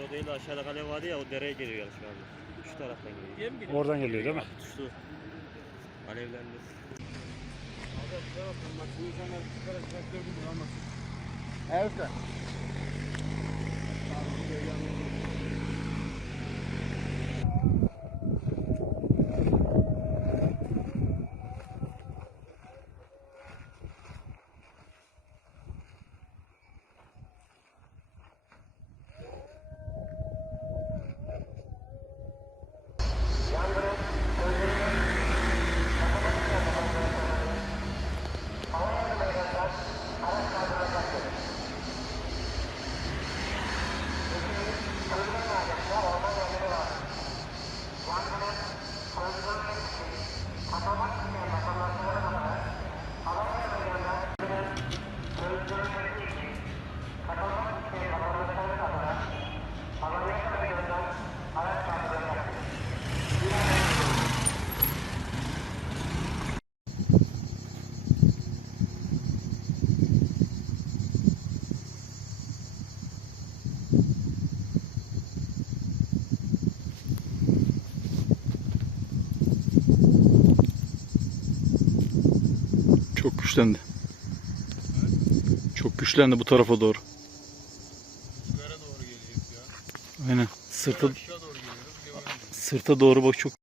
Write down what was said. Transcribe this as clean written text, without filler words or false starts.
Hayır o değil de aşağıda kale vardı ya, o dereye geliyor yarış abi. Şu taraftan geliyor. Oradan geliyor değil mi? Tutuştu. Alevlendi. Evet. Çok güçlendi. Çok güçlendi bu tarafa doğru. Rüzgara doğru geliyor ya. Aynen. Sırta Aşağı doğru geliyoruz. sırta doğru bak çok.